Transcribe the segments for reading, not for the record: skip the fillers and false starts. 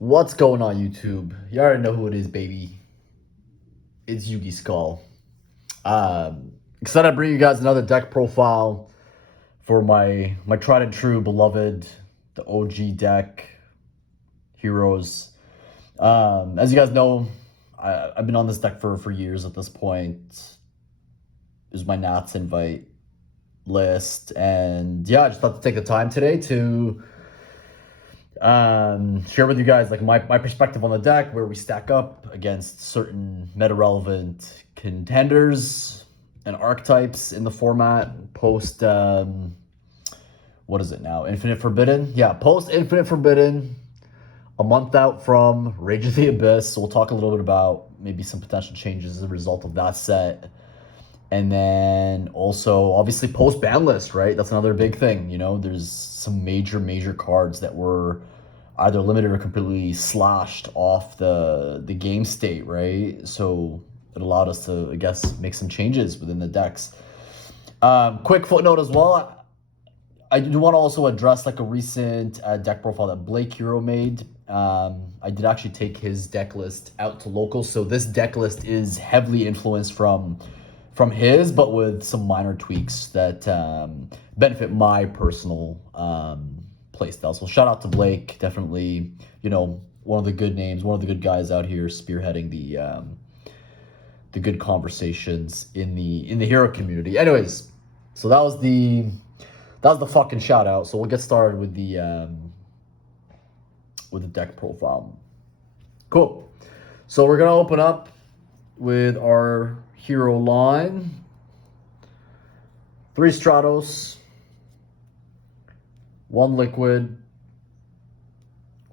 What's going on, YouTube? You already know who it is, baby. It's Yugi Skull. Excited to bring you guys another deck profile for my tried and true beloved, the OG deck, Heroes. As you guys know, I've been on this deck for years at this point. It was my Nats invite list, and yeah, I just thought to take the time today to share with you guys like my perspective on the deck, where we stack up against certain meta relevant contenders and archetypes in the format post what is it now, Infinite Forbidden? Yeah, post Infinite Forbidden, a month out from Rage of the Abyss. So we'll talk a little bit about maybe some potential changes as a result of that set. And then also, obviously, post ban list, right? That's another big thing. There's some major cards that were either limited or completely slashed off the game state, right? So it allowed us to, I guess, make some changes within the decks. Quick footnote as well. I do want to also address like a recent deck profile that Blake Hero made. I did actually take his deck list out to locals, so this deck list is heavily influenced from his, but with some minor tweaks that benefit my personal playstyle. So shout out to Blake, definitely, one of the good names, one of the good guys out here spearheading the good conversations in the hero community. Anyways, so that was the fucking shout out. So we'll get started with the deck profile. Cool. So we're gonna open up with our hero line. 3 Stratos, 1 Liquid,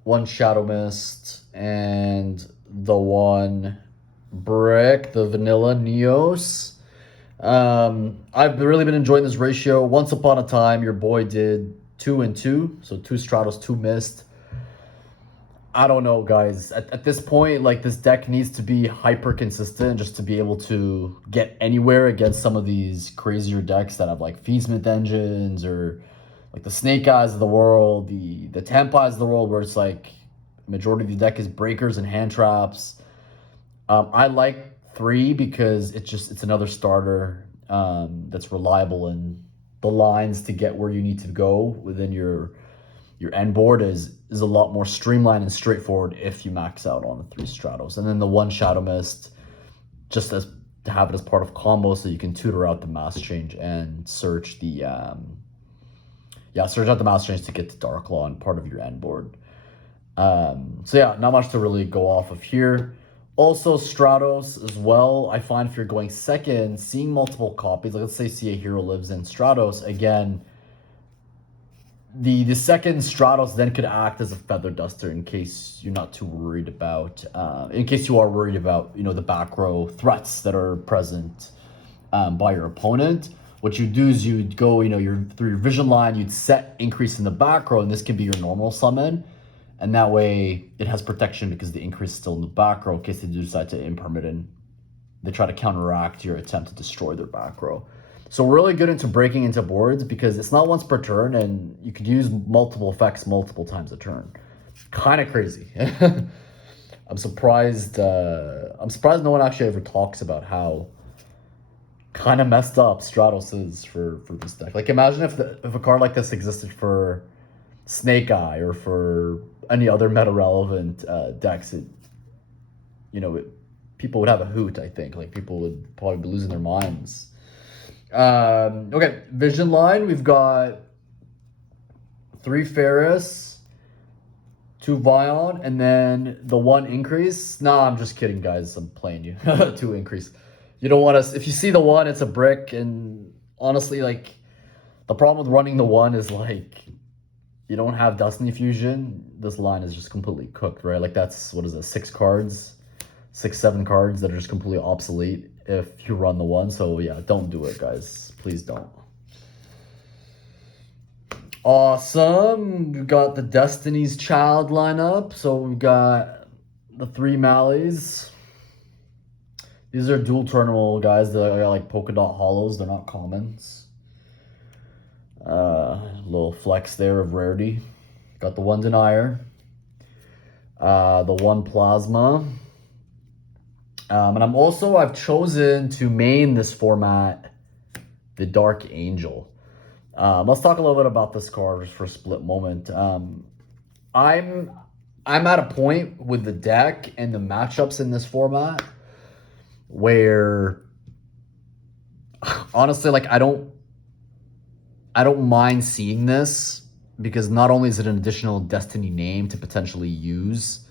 1 Shadow Mist, and the 1 Brick, the Vanilla Neos. I've really been enjoying this ratio. Once upon a time, your boy did 2 and 2, so 2 Stratos, 2 Mist. I don't know, guys. At this point, like, this deck needs to be hyper consistent just to be able to get anywhere against some of these crazier decks that have like Feastmint engines, or like the Snake Eyes of the world, the Temp Eyes of the world, where it's like majority of the deck is breakers and hand traps. I like 3 because it's another starter that's reliable, and the lines to get where you need to go within your end board is a lot more streamlined and straightforward if you max out on the 3 Stratos. And then the 1 Shadow Mist, just as to have it as part of combo, so you can tutor out the mass change and search the search out the mass change to get to Dark Law and part of your end board. So yeah, not much to really go off of here. Also, Stratos as well. I find if you're going second, seeing multiple copies, like let's say see a hero lives in Stratos, again, the second Stratos then could act as a feather duster in case you're not too worried about, in case you are worried about, the back row threats that are present by your opponent. What you do is you'd go, through your vision line, you'd set increase in the back row, and this can be your normal summon. And that way it has protection because the increase is still in the back row in case they do decide to impermanent. They try to counteract your attempt to destroy their back row. So we're really good into breaking into boards because it's not once per turn, and you could use multiple effects multiple times a turn. Kind of crazy. I'm surprised no one actually ever talks about how kind of messed up Stratos is for this deck. Like, imagine if a card like this existed for Snake Eye or for any other meta relevant decks. People would have a hoot. I think like people would probably be losing their minds. Okay, vision line. We've got 3 Ferris, 2 Vion, and then the 1 increase. Nah, I'm just kidding, guys. I'm playing you. 2 increase. You don't want to. If you see the 1, it's a brick, and honestly, like, the problem with running the 1 is like you don't have Destiny Fusion. This line is just completely cooked, right? Like, that's, what is it, 6 cards, 7 cards that are just completely obsolete if you run the 1. So yeah, don't do it, guys. Please don't. Awesome. We've got the Destiny's Child lineup. So we've got the 3 Malleys. These are dual terminal guys that are like polka dot hollows. They're not commons. Little flex there of rarity. Got the 1 Denier. the one plasma. And I've chosen to main this format, the Dark Angel. Let's talk a little bit about this card just for a split moment. I'm at a point with the deck and the matchups in this format where honestly, like I don't mind seeing this, because not only is it an additional Destiny name to potentially use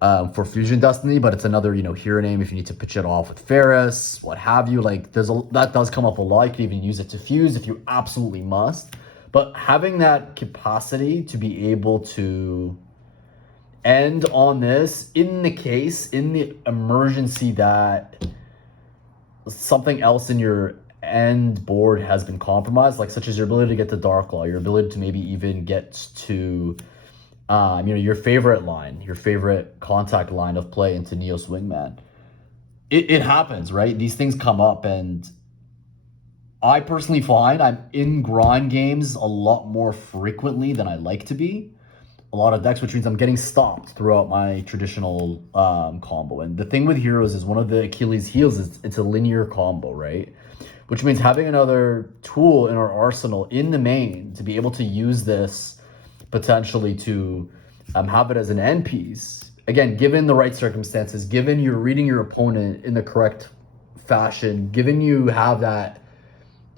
for Fusion Destiny, but it's another, hero name if you need to pitch it off with Ferris, what have you. Like that does come up a lot. You can even use it to fuse if you absolutely must. But having that capacity to be able to end on this in the emergency that something else in your end board has been compromised, like such as your ability to get to Dark Law, your ability to maybe even get to your favorite line, your favorite contact line of play into Neos Wingman. It happens, right? These things come up, and I personally find I'm in grind games a lot more frequently than I like to be. A lot of decks, which means I'm getting stopped throughout my traditional combo. And the thing with heroes is one of the Achilles heels is it's a linear combo, right? Which means having another tool in our arsenal in the main to be able to use this potentially to have it as an end piece. Again, given the right circumstances, given you're reading your opponent in the correct fashion, given you have that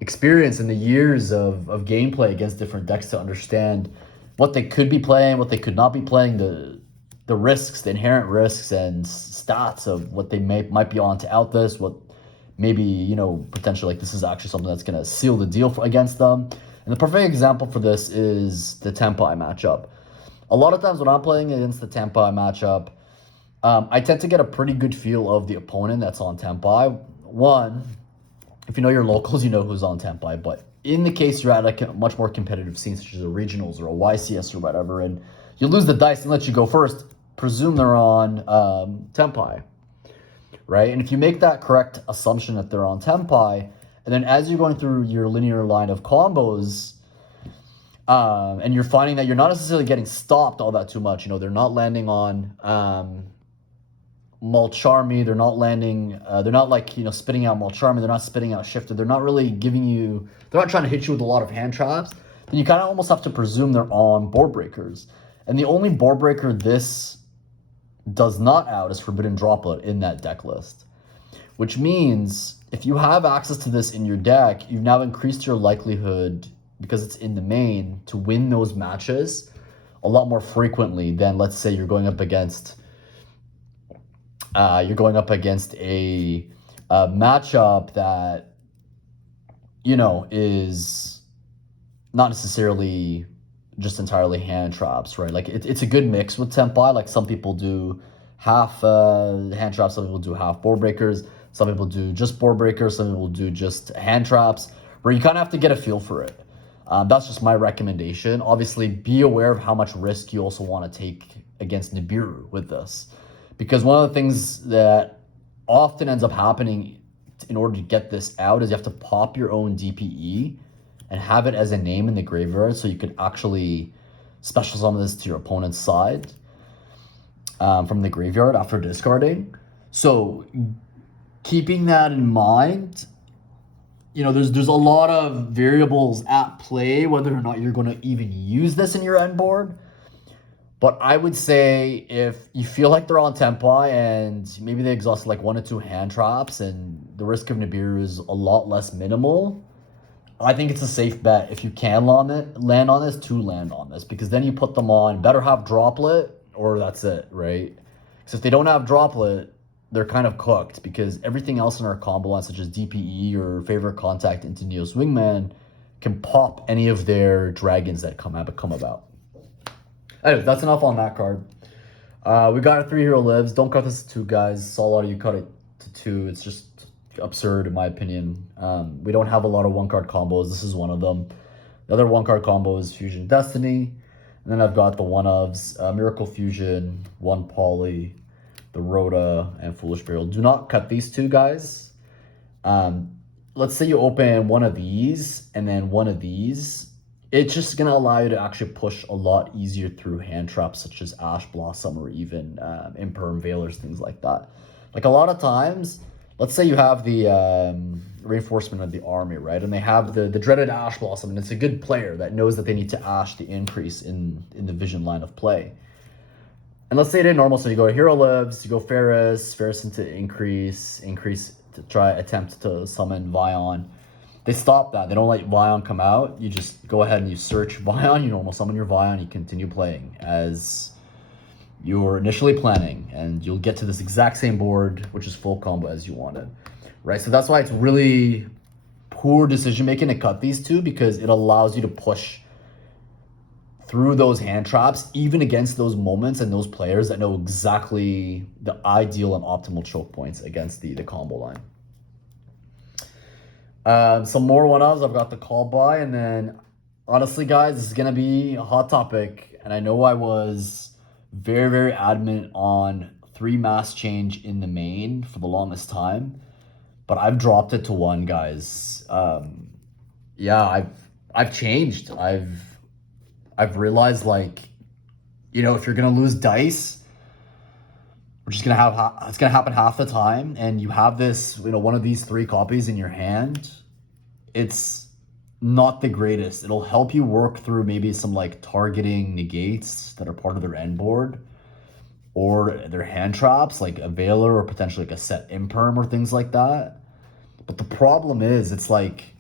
experience in the years of gameplay against different decks to understand what they could be playing, what they could not be playing, the risks, the inherent risks and stats of what they might be on to out this, what maybe, potentially like this is actually something that's going to seal the deal against them. And the perfect example for this is the Tempai matchup. A lot of times when I'm playing against the Tempai matchup, I tend to get a pretty good feel of the opponent that's on Tempai. One, if you know your locals, you know who's on Tempai. But in the case you're at a much more competitive scene, such as a regionals or a YCS or whatever, and you lose the dice and let you go first, presume they're on Tempai, right? And if you make that correct assumption that they're on Tempai, and then as you're going through your linear line of combos, and you're finding that you're not necessarily getting stopped all that too much, they're not landing on Mulcharmy, they're not landing, they're not like, spitting out Mulcharmy, they're not spitting out Shifter, they're not really giving you, they're not trying to hit you with a lot of hand traps, then you kind of almost have to presume they're on board breakers. And the only board breaker this does not out is Forbidden Droplet in that deck list. Which means if you have access to this in your deck, you've now increased your likelihood, because it's in the main, to win those matches a lot more frequently than, let's say, you're going up against a matchup that, is not necessarily just entirely hand traps, right? Like it's a good mix with Tempai. Like some people do half hand traps, some people do half board breakers, some people do just board breakers, some people do just hand traps, where you kind of have to get a feel for it. That's just my recommendation. Obviously, be aware of how much risk you also want to take against Nibiru with this. Because one of the things that often ends up happening in order to get this out is you have to pop your own DPE and have it as a name in the graveyard so you could actually special summon this to your opponent's side from the graveyard after discarding. So keeping that in mind, there's a lot of variables at play, whether or not you're going to even use this in your end board. But I would say if you feel like they're on Tempai and maybe they exhausted like 1 or 2 hand traps and the risk of Nibiru is a lot less minimal, I think it's a safe bet if you can land on this, because then you put them on, better have Droplet or that's it, right? Because if they don't have Droplet, they're kind of cooked, because everything else in our combo line, such as DPE or favorite contact into Neos Wingman, can pop any of their dragons that come about. Anyways, that's enough on that card. We got our 3 hero lives. Don't cut this to 2, guys. Saw a lot of you cut it to 2. It's just absurd in my opinion. We don't have a lot of 1-card combos. This is one of them. The other 1-card combo is Fusion Destiny. And then I've got the 1-ofs, Miracle Fusion, 1 Poly, the Rhoda, and Foolish Burial. Do not cut these 2, guys. Let's say you open one of these and then one of these. it's just going to allow you to actually push a lot easier through hand traps such as Ash Blossom or even Imperm Veilers, things like that. Like a lot of times, let's say you have the reinforcement of the army, right? And they have the dreaded Ash Blossom, and it's a good player that knows that they need to Ash the increase in the vision line of play. And let's say it in normal, so you go Hero Lives, you go Ferris into increase to try attempt to summon Vion. They stop that. They don't let Vion come out. You just go ahead and you search Vion, you normal summon your Vion, you continue playing as you were initially planning, and you'll get to this exact same board, which is full combo as you wanted, right? So that's why it's really poor decision making to cut these two, because it allows you to push through those hand traps, even against those moments and those players that know exactly the ideal and optimal choke points against the combo line. Some more one-ups. I've got the call by, and then honestly, guys, this is going to be a hot topic, and I know I was very, very adamant on 3 mass change in the main for the longest time, but I've dropped it to 1, guys. Yeah, I've changed. I've realized, like, you know, if you're gonna lose dice, which is it's gonna happen half the time, and you have this, you know, one of these 3 copies in your hand, it's not the greatest. It'll help you work through maybe some like targeting negates that are part of their end board, or their hand traps, like a Veiler or potentially like a set Imperm or things like that. But the problem is, it's like,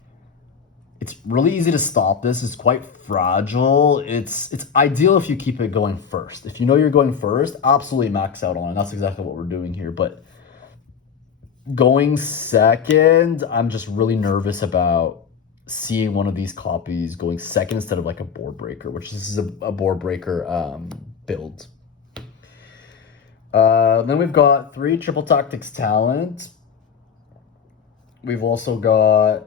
it's really easy to stop this. It's quite fragile. It's ideal if you keep it going first. If you know you're going first, absolutely max out on it. That's exactly what we're doing here. But going second, I'm just really nervous about seeing one of these copies going second instead of like a board breaker, which this is a board breaker build. Then we've got 3 Triple Tactics Talent. We've also got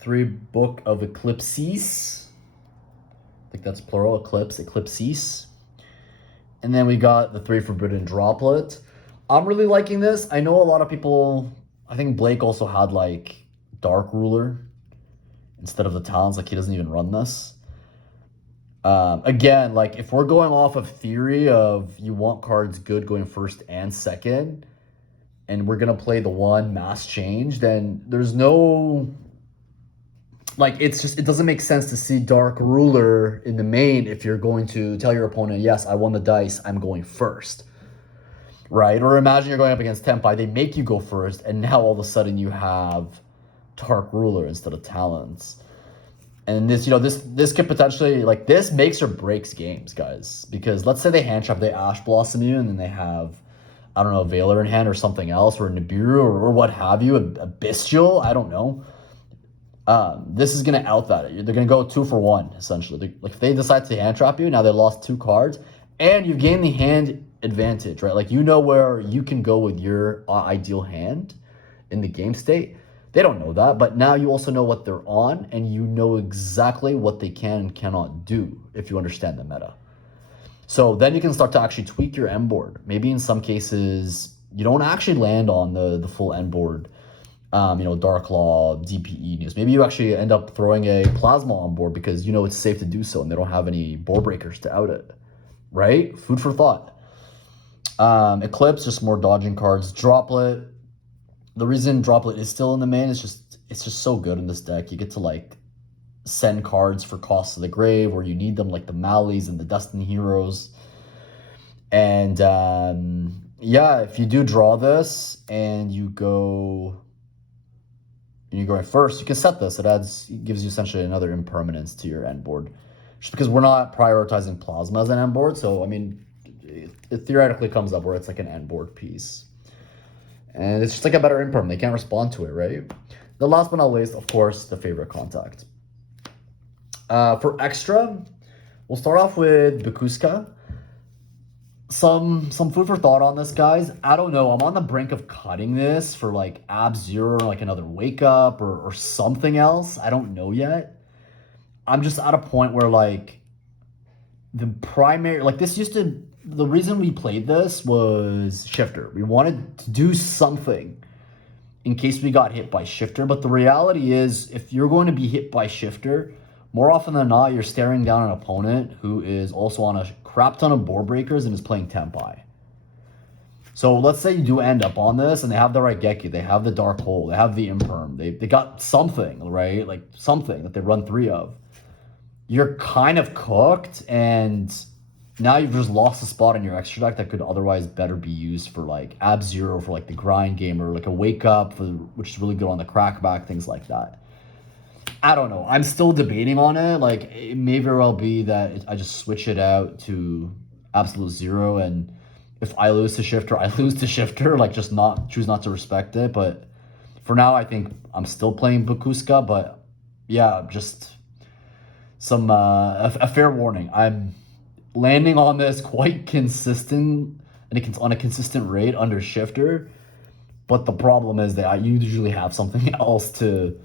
3 Book of Eclipses. I think that's plural, Eclipses. And then we got the 3 Forbidden Droplet. I'm really liking this. I know a lot of people, I think Blake also had like Dark Ruler instead of the talents. Like, he doesn't even run this. Again, like, if we're going off of theory of you want cards good going first and second, and we're gonna play the 1 mass change, then there's no, like, it's just, it doesn't make sense to see Dark Ruler in the main if you're going to tell your opponent, yes, I won the dice, I'm going first, right? Or imagine you're going up against Tenpai, they make you go first, and now all of a sudden you have Dark Ruler instead of talents. And this, you know, this could potentially, like, this makes or breaks games, guys. Because let's say they hand trap, they Ash Blossom you, and then they have, I don't know, a Veiler in hand or something else, or a Nibiru, or what have you, a Bestial, I don't know. This is going to out that. They're going to go 2 for 1, essentially. Like, if they decide to hand trap you, now they lost 2 cards, and you've gained the hand advantage, right? Like, you know where you can go with your ideal hand in the game state. They don't know that, but now you also know what they're on, and you know exactly what they can and cannot do if you understand the meta. So then you can start to actually tweak your end board. Maybe in some cases, you don't actually land on the full end board. You know, Dark Law, DPE news. Maybe you actually end up throwing a Plasma on board because you know it's safe to do so and they don't have any board breakers to out it, right? Food for thought. Eclipse, just more dodging cards. Droplet. The reason Droplet is still in the main is just, it's just so good in this deck. You get to like send cards for Cost of the Grave where you need them, like the Malleys and the Destiny Heroes. And yeah, if you do draw this and you go, and you're going first, you can set this. It gives you essentially another impermanence to your end board. Just because we're not prioritizing Plasma as an end board, so I mean, it theoretically comes up where it's like an end board piece. And it's just like a better imperm. They can't respond to it, right? The last but not least, of course, the favorite contact. For extra, we'll start off with Kusa. Some food for thought on this, guys. I don't know. I'm on the brink of cutting this for like Ab-Zero, or like another Wake Up or something else. I don't know yet. I'm just at a point where like the primary, like this used to, the reason we played this was Shifter. We wanted to do something in case we got hit by Shifter. But the reality is, if you're going to be hit by Shifter, more often than not, you're staring down an opponent who is also on a crap ton of board breakers and is playing Tenpai. So let's say you do end up on this and they have the Raigeki, they have the Dark Hole, they have the Imperm, they got something, right? Like something that they run 3 of. You're kind of cooked, and now you've just lost a spot in your extra deck that could otherwise better be used for like Ab Zero for like the grind game, or like a Wake Up, for which is really good on the crackback, things like that. I don't know. I'm still debating on it. Like, it may very well be that I just switch it out to Absolute Zero, and if I lose to Shifter, I lose to Shifter. Like, just choose not to respect it. But for now, I think I'm still playing Bakuska. But yeah, just some a fair warning. I'm landing on this quite consistent and on a consistent rate under Shifter. But the problem is that I usually have something else to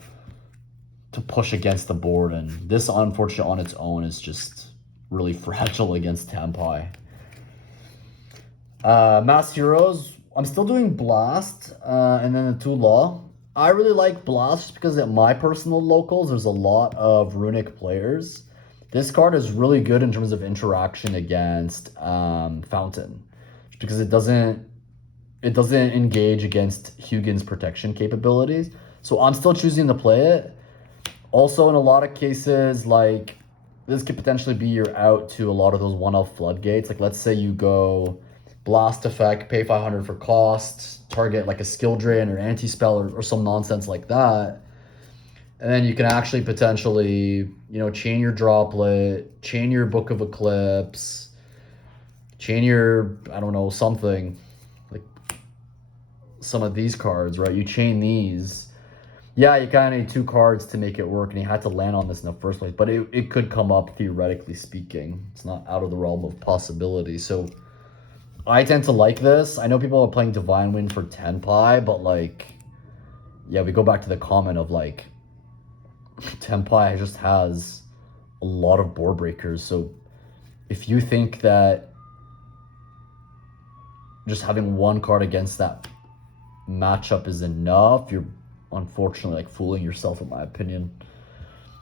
push against the board, and this, unfortunately, on its own is just really fragile against Tenpai. Mass Heroes, I'm still doing Blast, and then the 2 Law. I really like Blast just because at my personal locals, there's a lot of Runic players. This card is really good in terms of interaction against Fountain, because it doesn't engage against Hugin's protection capabilities. So I'm still choosing to play it. Also, in a lot of cases, like, this could potentially be your out to a lot of those 1-elf floodgates. Like, let's say you go Blast Effect, pay 500 for cost, target like a skill drain or anti-spell or some nonsense like that. And then you can actually potentially, chain your Droplet, chain your Book of Eclipse, chain your, I don't know, something. Like some of these cards, right? You chain these. Yeah, you kind of need 2 cards to make it work, and he had to land on this in the first place. But it could come up, theoretically speaking. It's not out of the realm of possibility. So I tend to like this. I know people are playing Divine Wind for Tenpai, but like, yeah, we go back to the comment of like, Tenpai just has a lot of board breakers. So if you think that just having 1 card against that matchup is enough, you're unfortunately like fooling yourself, in my opinion.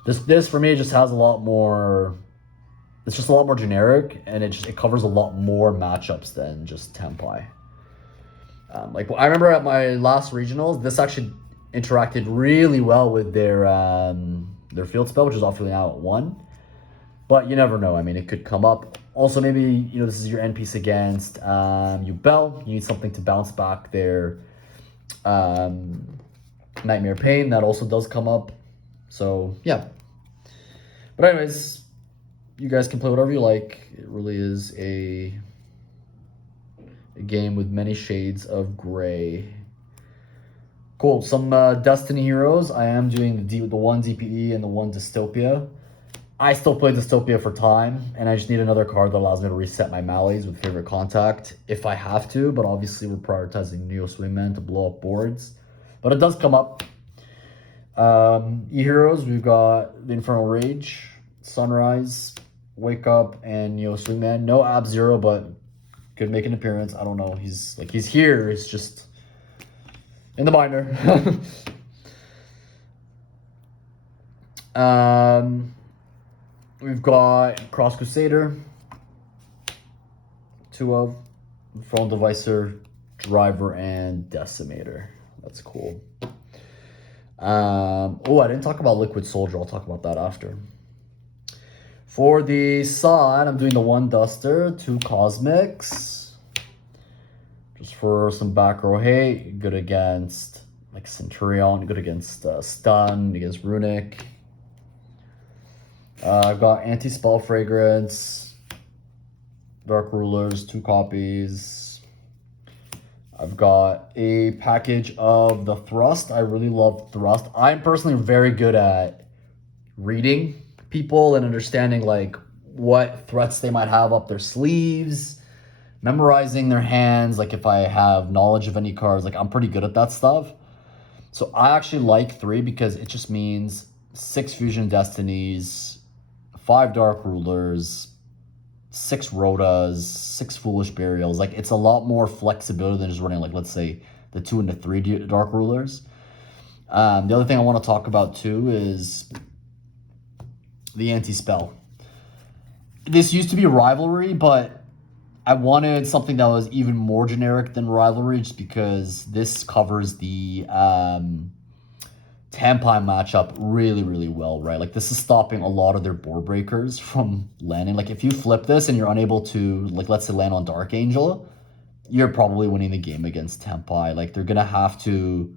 This for me just has a lot more. It's just a lot more generic, and it covers a lot more matchups than just Tenpai. Like, I remember at my last regionals, this actually interacted really well with their field spell, which is obviously now at 1. But you never know. I mean, it could come up. Also, maybe this is your end piece against Yubel. You need something to bounce back their Nightmare Pain. That also does come up. So yeah. But anyways, you guys can play whatever you like. It really is a game with many shades of gray. Cool. Some Destiny heroes. I am doing the 1 DPE and the 1 Dystopia. I still play Dystopia for time, and I just need another card that allows me to reset my Malleys with Favorite Contact if I have to, but obviously we're prioritizing Neo Swingman to blow up boards. But it does come up. E-Heroes, we've got the Infernal Rage, Sunrise, Wake Up, and Neo Swingman. No Ab Zero, but could make an appearance. I don't know. He's here. It's just in the binder. We've got Cross Crusader, 2 of, Phone Devicer, Driver, and Decimator. That's cool. Oh, I didn't talk about Liquid Soldier. I'll talk about that after. For the side, I'm doing the 1 Duster, 2 Cosmics. Just for some back row hate. Good against like Centurion, good against Stun, against Runic. I've got Anti-Spell Fragrance, Dark Rulers, 2 copies. I've got a package of the Thrust. I really love Thrust. I'm personally very good at reading people and understanding like what threats they might have up their sleeves, memorizing their hands. Like if I have knowledge of any cards, like I'm pretty good at that stuff. So I actually like 3 because it just means 6 Fusion Destinies, 5 Dark Rulers, 6 Rotas, 6 Foolish Burials. Like, it's a lot more flexibility than just running, like, let's say, the 2 and the 3 Dark Rulers. The other thing I want to talk about, too, is the anti-spell. This used to be Rivalry, but I wanted something that was even more generic than Rivalry just because this covers the Tampai matchup really, really well, right? Like, this is stopping a lot of their board breakers from landing. Like, if you flip this and you're unable to, like, let's say land on Dark Angel, you're probably winning the game against Tampai. Like, they're going to have to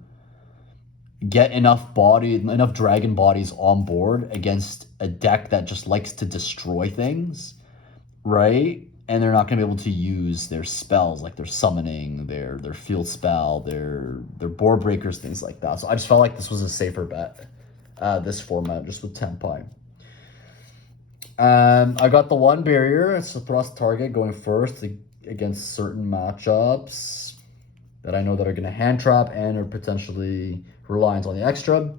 get enough dragon bodies on board against a deck that just likes to destroy things, right? And they're not going to be able to use their spells, like their summoning, their field spell, their board breakers, things like that. So I just felt like this was a safer bet, this format, just with Tampai. I got the one barrier. It's a thrust target going first against certain matchups that I know that are going to hand trap and are potentially reliant on the extra.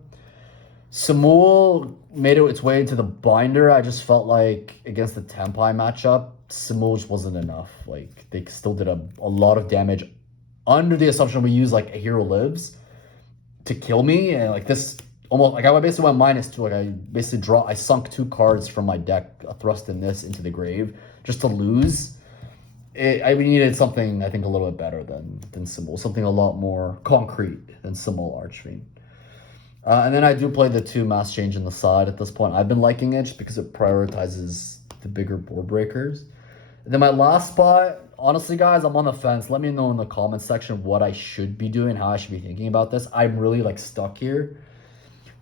Samul made its way into the binder. I just felt like against the Tampai matchup, Samul just wasn't enough. Like, they still did a lot of damage under the assumption we use like a hero lives to kill me. And like this almost like I basically went -2. Like I sunk 2 cards from my deck, thrusting this into the grave just to lose. I needed something I think a little bit better than Samul, something a lot more concrete than Samul Archfiend. And then I do play the 2 mass change in the side at this point. I've been liking it just because it prioritizes the bigger board breakers. And then my last spot, honestly, guys, I'm on the fence. Let me know in the comment section what I should be doing, how I should be thinking about this. I'm really like stuck here.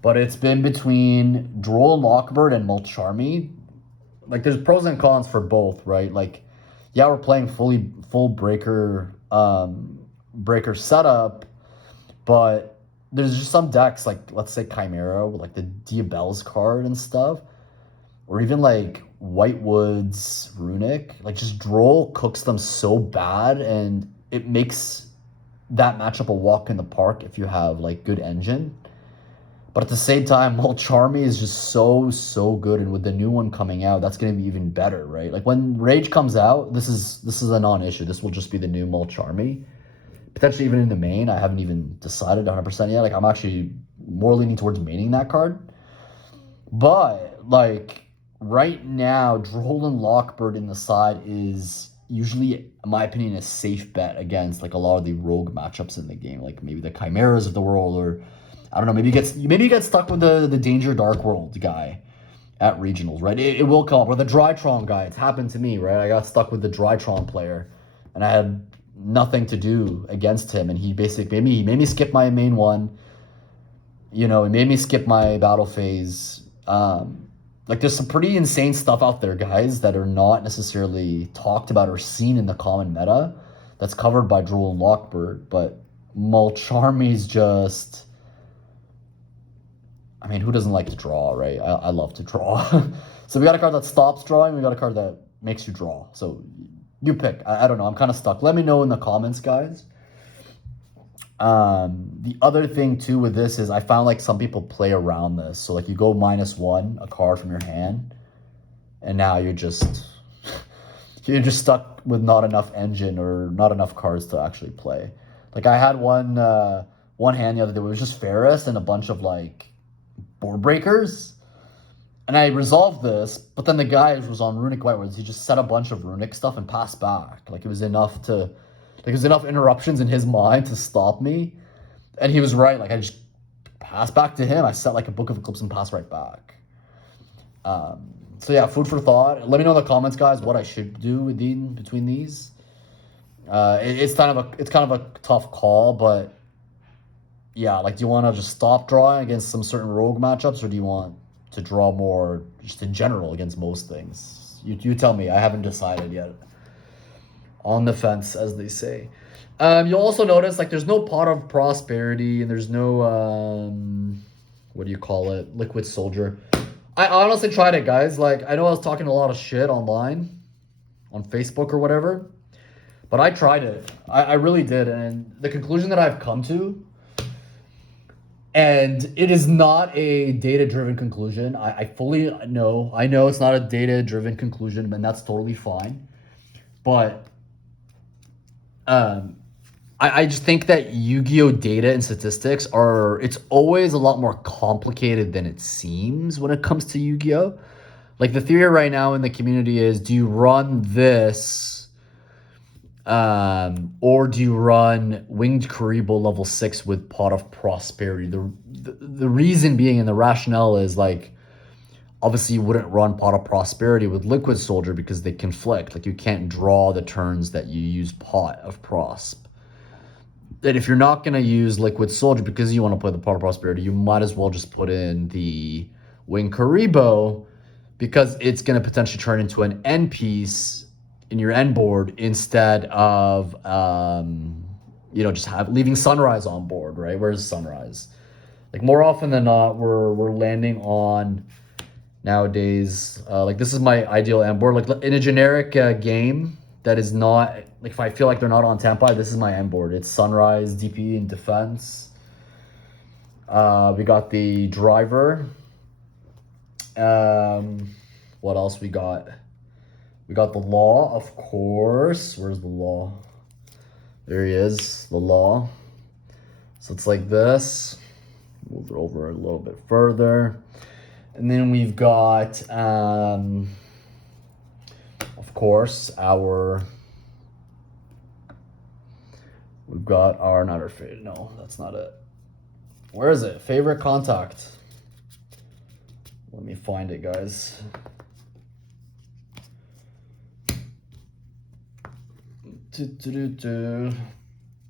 But it's been between Droll Lockbird and Mulcharmy. Like, there's pros and cons for both, right? Like, yeah, we're playing full breaker setup, but there's just some decks, like, let's say Chimera, with like the Diabelle's card and stuff, or even like Whitewood's Runic. Like, just Droll cooks them so bad, and it makes that matchup a walk in the park if you have like good engine. But at the same time, Mulcharmy is just so good, and with the new one coming out, that's going to be even better, right? Like, when Rage comes out, this is a non-issue. This will just be the new Mulcharmy. Potentially even in the main. I haven't even decided 100% yet. Like, I'm actually more leaning towards maining that card. But, like, right now, Droll and Lockbird in the side is usually, in my opinion, a safe bet against, like, a lot of the rogue matchups in the game. Like, maybe the Chimeras of the world, or I don't know, maybe you get stuck with the Danger Dark World guy at regionals, right? It will come up. Or the Drytron guy. It's happened to me, right? I got stuck with the Drytron player, and I had nothing to do against him, and he basically made me skip my main one. You know, it made me skip my battle phase. Like, there's some pretty insane stuff out there, guys, that are not necessarily talked about or seen in the common meta that's covered by Droll and Lockbird, but Mulcharmy's just... I mean, who doesn't like to draw, right? I love to draw. So we got a card that stops drawing. We got a card that makes you draw. So you pick. I don't know. I'm kind of stuck. Let me know in the comments, guys. The other thing, too, with this is I found, like, some people play around this. So, like, you go -1, a card from your hand, and now you're just stuck with not enough engine or not enough cards to actually play. Like, I had one hand the other day where it was just Ferris and a bunch of, like, board breakers, and I resolved this, but then the guy who was on Runic Whitewoods, he just set a bunch of Runic stuff and passed back. Like, it was enough interruptions in his mind to stop me, and he was right. Like, I just passed back to him. I set like a Book of Eclipse and passed right back. So yeah, food for thought. Let me know in the comments, guys, what I should do between these. It's kind of a tough call, but yeah, like, do you want to just stop drawing against some certain rogue matchups, or do you want to draw more just in general against most things? You tell me. I haven't decided yet. On the fence, as they say. You'll also notice, like, there's no Pot of Prosperity, and there's no, what do you call it? Liquid Soldier. I honestly tried it, guys. Like, I know I was talking a lot of shit online, on Facebook or whatever, but I tried it. I really did, and the conclusion that I've come to, and it is not a data-driven conclusion. I fully know. I know it's not a data-driven conclusion, and that's totally fine. But I just think that Yu-Gi-Oh! Data and statistics it's always a lot more complicated than it seems when it comes to Yu-Gi-Oh! Like the theory right now in the community is, do you run this, or do you run Winged Kuribo level 6 with Pot of Prosperity? The reason being, and the rationale is, like, obviously you wouldn't run Pot of Prosperity with Liquid Soldier because they conflict. Like, you can't draw the turns that you use Pot of Prosp. That if you're not going to use Liquid Soldier because you want to play the Pot of Prosperity, you might as well just put in the Wing Kuribo, because it's going to potentially turn into an end piece in your end board instead of, just leaving Sunrise on board, right? Where's Sunrise? Like, more often than not, we're landing on nowadays. Like, this is my ideal end board. Like, in a generic game that is not, like, if I feel like they're not on Tempai, this is my end board. It's Sunrise, DP, and Defense. We got the Driver. What else we got? We got the Law, of course. Where's the Law? There he is, the Law. So it's like this. Move it over a little bit further. And then we've got, of course, we've got our, not our favorite, no, that's not it. Where is it? Favorite contact. Let me find it, guys. Did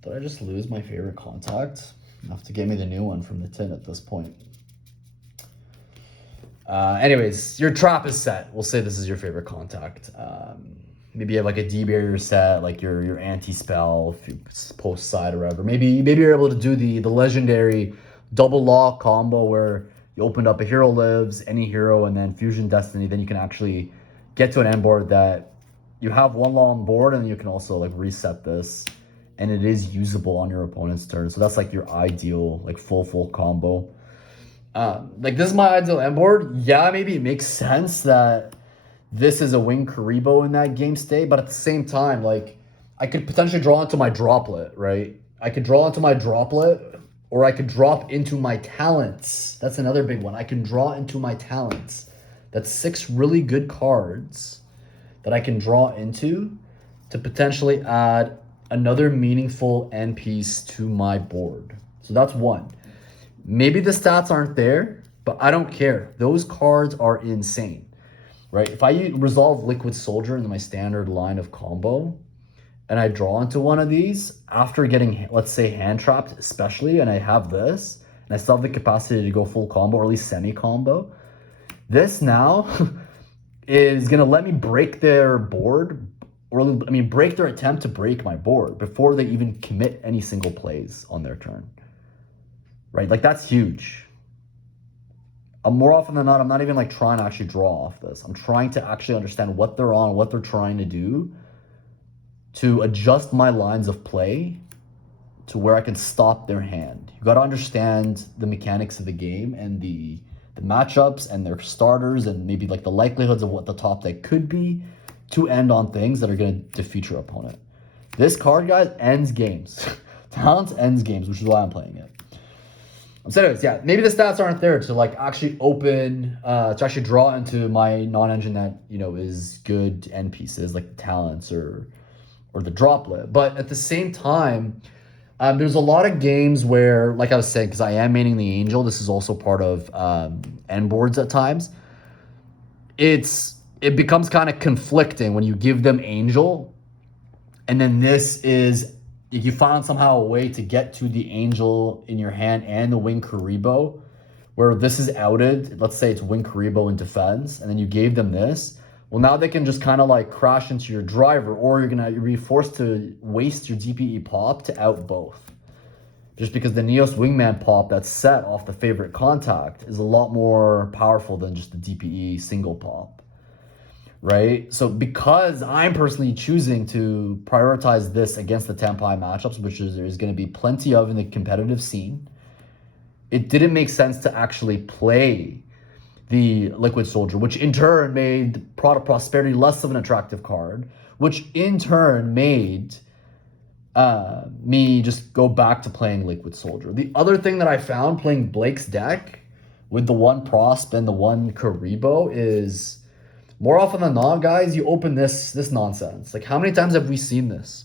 I just lose my favorite contact? You have to get me the new one from the tin at this point. Anyways, your trap is set. We'll say this is your favorite contact. Maybe you have like a D-barrier set, like your anti-spell, if you post side or whatever. Maybe you're able to do the legendary double law combo where you opened up a hero lives, any hero, and then Fusion Destiny. Then you can actually get to an end board that you have one law on board, and you can also like reset this, and it is usable on your opponent's turn. So that's like your ideal, like full combo. Like, this is my ideal end board. Yeah, maybe it makes sense that this is a Wing Kuribo in that game state, but at the same time, like, I could potentially draw into my Droplet, right? I could draw into my Droplet, or I could drop into my Talents. That's another big one. I can draw into my Talents. That's 6 really good cards that I can draw into to potentially add another meaningful end piece to my board. So that's one. Maybe the stats aren't there, but I don't care. Those cards are insane, right? If I resolve Liquid Soldier into my standard line of combo, and I draw into one of these after getting, let's say, hand trapped, especially, and I have this, and I still have the capacity to go full combo, or at least semi-combo, this now is going to let me break their board, or I mean, break their attempt to break my board before they even commit any single plays on their turn. Right? Like, that's huge. More often than not, I'm not even like trying to actually draw off this. I'm trying to actually understand what they're on, what they're trying to do, to adjust my lines of play to where I can stop their hand. You got to understand the mechanics of the game and the matchups and their starters, and maybe like the likelihoods of what the top deck could be, to end on things that are going to defeat your opponent. This card, guys, ends games. Talents ends games, which is why I'm playing it. So anyways, yeah, maybe the stats aren't there to like actually open, to actually draw into my non-engine that, you know, is good end pieces like the Talents or the Droplet. But at the same time, there's a lot of games where, like I was saying, because I am maining the Angel, this is also part of end boards at times. It becomes kind of conflicting when you give them Angel, and then this is, if you found somehow a way to get to the Angel in your hand and the Wing Kuribo, where this is outed, let's say it's Wing Kuribo in defense, and then you gave them this, well, now they can just kind of like crash into your Driver, or you're be forced to waste your DPE pop to out both. Just because the Neos Wingman pop that's set off the favorite contact is a lot more powerful than just the DPE single pop. Right? So because I'm personally choosing to prioritize this against the Tempai matchups, which there's going to be plenty of in the competitive scene, it didn't make sense to actually play the Liquid Soldier, which in turn made Product Prosperity less of an attractive card, which in turn made me just go back to playing Liquid Soldier. The other thing that I found playing Blake's deck with the one Prosp and the one Kuribo is More often than not, guys, you open this nonsense. Like, how many times have we seen this?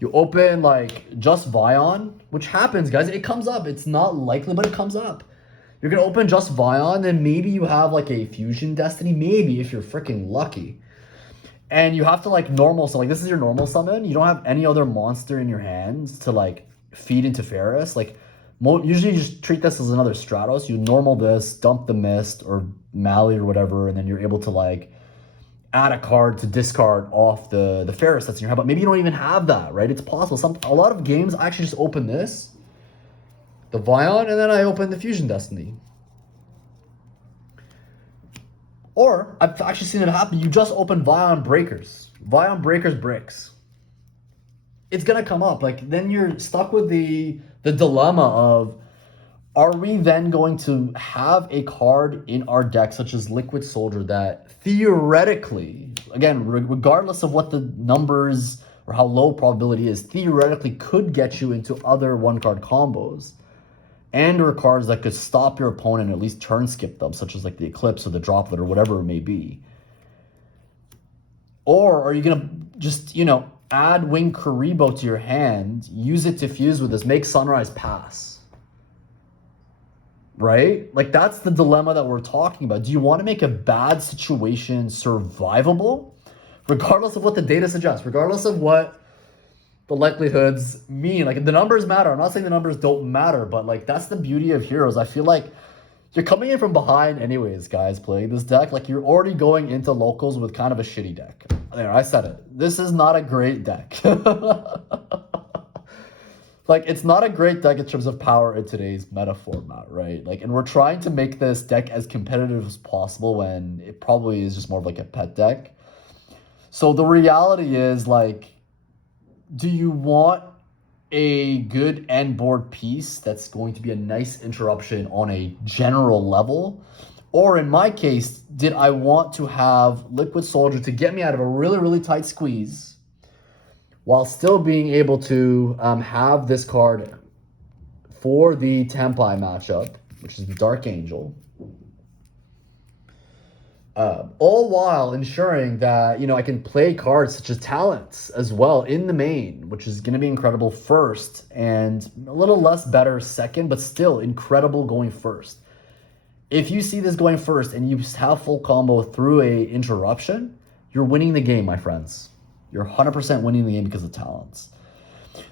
You open, like, just Vion, which happens, guys. It comes up. It's not likely, but it comes up. You're going to open just Vion, and maybe you have, like, a Fusion Destiny. Maybe, if you're freaking lucky. And you have to, like, normal summon. Like, this is your normal summon. You don't have any other monster in your hands to, like, feed into Ferris. Like, usually you just treat this as another Stratos. You normal this, dump the Mist or Mally or whatever, and then you're able to, like, add a card to discard off the Ferris that's in your hand. But maybe you don't even have that, right? It's possible. A lot of games, I actually just open this, the Vion, and then I open the Fusion Destiny. Or, I've actually seen it happen. You just open Vion Breakers. Vion Breakers bricks. It's going to come up. Like, then you're stuck with the dilemma of, are we then going to have a card in our deck, such as Liquid Soldier, that theoretically, again, regardless of what the numbers or how low probability is, theoretically could get you into other one-card combos? And or cards that could stop your opponent, at least turn skip them, such as like the Eclipse or the Droplet or whatever it may be. Or are you going to just, you know, add Wing Kuribo to your hand, use it to fuse with this, make Sunrise pass? Right? Like, that's the dilemma that we're talking about. Do you want to make a bad situation survivable? Regardless of what the data suggests, regardless of what the likelihoods mean. Like, the numbers matter. I'm not saying the numbers don't matter, but, like, that's the beauty of Heroes. I feel like you're coming in from behind anyways, guys, playing this deck. Like, you're already going into locals with kind of a shitty deck. There, I said it. This is not a great deck. Like, it's not a great deck in terms of power in today's meta format, right? Like, and we're trying to make this deck as competitive as possible when it probably is just more of like a pet deck. So the reality is, like, do you want a good end board piece that's going to be a nice interruption on a general level? Or in my case, did I want to have Liquid Soldier to get me out of a really, really tight squeeze while still being able to have this card for the Tempai matchup, which is the Dark Angel, all while ensuring that, you know, I can play cards such as Talents as well in the main, which is going to be incredible first, and a little less better second, but still incredible going first. If you see this going first and you have full combo through a interruption, you're winning the game, my friends. You're 100% winning the game because of Talents.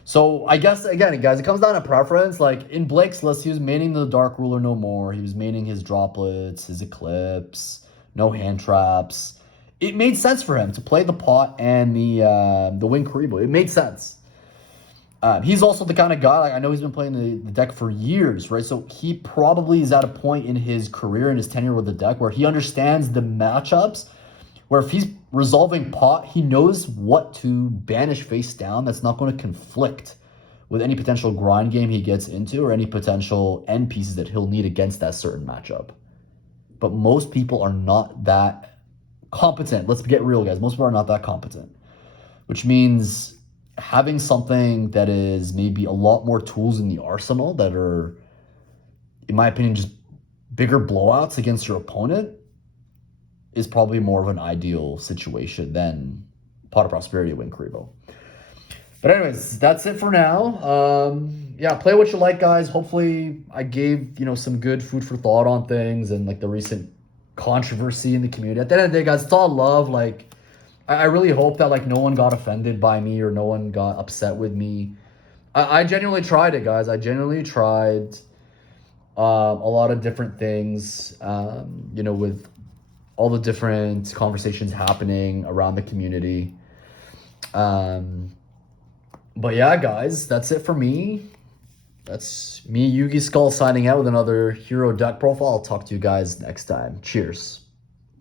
So I guess, again, guys, it comes down to preference. Like, in Blake's list, he was maining the Dark Ruler no more. He was maining his Droplets, his Eclipse, no hand traps. It made sense for him to play the Pot and the Wing Kuribo. It made sense. He's also the kind of guy, like, I know he's been playing the deck for years, right? So he probably is at a point in his career, in his tenure with the deck, where he understands the matchups, where if he's resolving Pot, he knows what to banish face down that's not going to conflict with any potential grind game he gets into or any potential end pieces that he'll need against that certain matchup. But most people are not that competent. Let's get real, guys. Most people are not that competent, which means having something that is maybe a lot more tools in the arsenal that are, in my opinion, just bigger blowouts against your opponent is probably more of an ideal situation than Pot of Prosperity Wing Kuribo. But anyways, that's it for now. Yeah, play what you like, guys. Hopefully I gave, you know, some good food for thought on things and, like, the recent controversy in the community. At the end of the day, guys, it's all love. Like, I really hope that, like, no one got offended by me or no one got upset with me. I genuinely tried it, guys. I genuinely tried a lot of different things, you know, with all the different conversations happening around the community. But yeah, guys, that's it for me. That's me, Yugi Skull, signing out with another hero deck profile. I'll talk to you guys next time. Cheers.